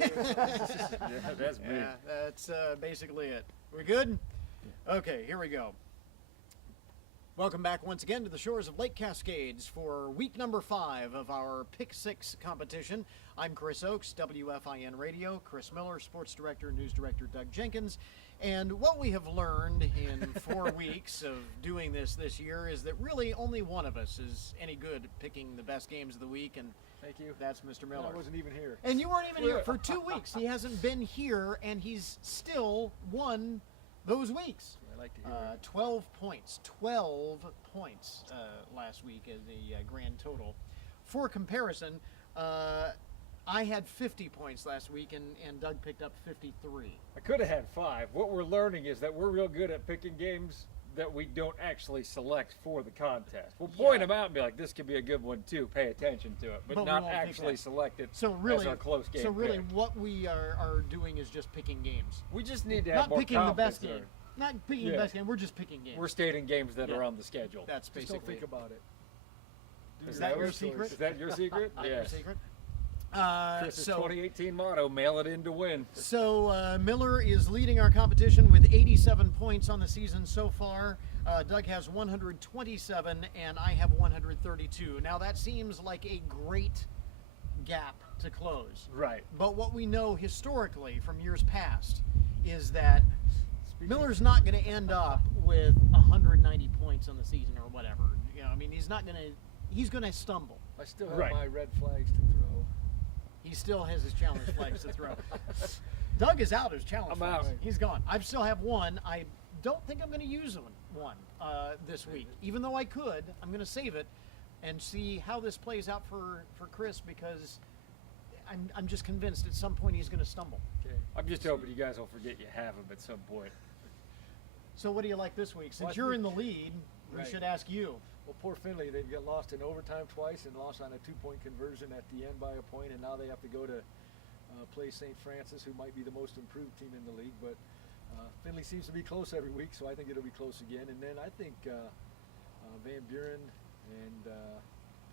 Yeah, that's big. Yeah, that's basically it. We good? Okay, here we go. Welcome back once again to the shores of Lake Cascades for week number 5 of our Pick 6 competition. I'm Chris Oakes, WFIN Radio, Chris Miller, Sports Director, News Director Doug Jenkins. And what we have learned in 4 weeks of doing this year is that really only one of us is any good at picking the best games of the week, and thank you. That's Mr. Miller. I wasn't even here. And you weren't even here for 2 weeks. He hasn't been here, and he's still won those weeks. I like to hear it. 12 points. 12 points last week as the grand total. For comparison, I had 50 points last week, and Doug picked up 53. I could have had 5. What we're learning is that we're real good at picking games that we don't actually select for the contest. We'll point them out and be like, this could be a good one too, pay attention to it, but we not won't pick actually that. select it So really, as our close game So really, pick. what we are doing is just picking games. We just need to have Not more picking the best confidence game. Not picking the best game. We're just picking games. We're stating games that Yeah. are on the schedule. That's Just basically don't think it. about it. Is that your secret? Is that your secret? Your Yes. secret? Chris's 2018 motto, mail it in to win. So Miller is leading our competition with 87 points on the season so far. Doug has 127 and I have 132. Now that seems like a great gap to close. Right. But what we know historically from years past is that Miller's not going to end up with 190 points on the season or whatever. You know, I mean, he's going to stumble. I still have Right. my red flags to throw. He still has his challenge flags to throw. Doug is out his challenge I'm flags. out. He's gone. I still have one. I don't think I'm going to use one this week. Even though I could, I'm going to save it and see how this plays out for Chris, because I'm just convinced at some point he's going to stumble. Okay. I'm just hoping you guys will forget you have him at some point. So what do you like this week? Since Well, I you're in think- the lead, we Right. should ask you. Well, poor Finley, they got lost in overtime twice and lost on a 2-point conversion at the end by a point, and now they have to go to play St. Francis, who might be the most improved team in the league. But Finley seems to be close every week, so I think it'll be close again. And then I think Van Buren and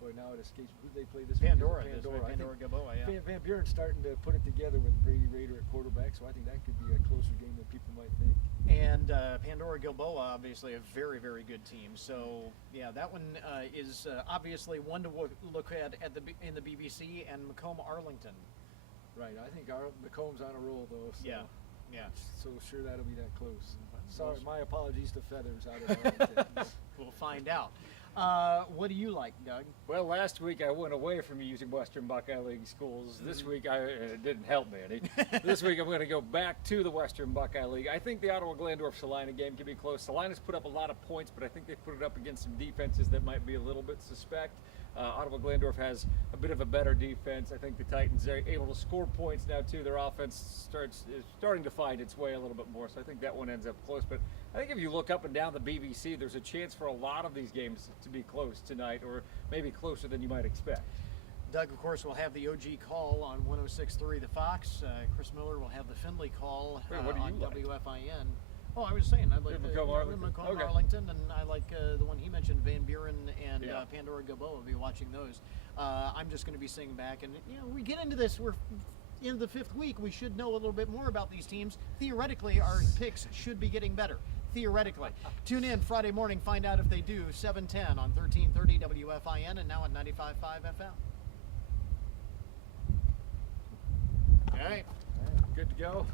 boy, now it escapes who they play this Pandora. week. Pandora. I think Pandora Gilboa, yeah. Van Buren's starting to put it together with Brady Rader at quarterback, so I think that could be a closer game than people might think. And Pandora Gilboa, obviously a very, very good team. So yeah, that one is obviously one to look at in the BBC, and Macomb Arlington. Right, I think Macomb's on a roll though. So Yeah, yeah. So sure that'll be that close. Well, Sorry, my apologies to Feathers out of Arlington. We'll find out. What do you like, Doug? Well, last week I went away from using Western Buckeye League schools. This week it didn't help me any. This week I'm going to go back to the Western Buckeye League. I think the Ottawa-Glandorf-Salina game can be close. Salina's put up a lot of points, but I think they put it up against some defenses that might be a little bit suspect. Ottawa-Glandorf has a bit of a better defense. I think the Titans are able to score points now too. Their offense is starting to find its way a little bit more, so I think that one ends up close. But I think if you look up and down the BBC, there's a chance for a lot of these games to be close tonight, or maybe closer than you might expect. Doug, of course, will have the OG call on 106.3 The Fox. Chris Miller will have the Finley call Wait, what do on you like? WFIN. Oh, I was saying I'd like Macomb Arlington? Macomb Okay. Arlington, and I like the one he mentioned, Van Buren and Yeah. Pandora Gilboa. Will be watching those. I'm just going to be sitting back, and we get into this. We're in the 5th week. We should know a little bit more about these teams. Theoretically, our picks should be getting better. Theoretically. Tune in Friday morning, find out if they do. 7:10 on 1330 WFIN, and now at 95.5 FM. All right. Good to go.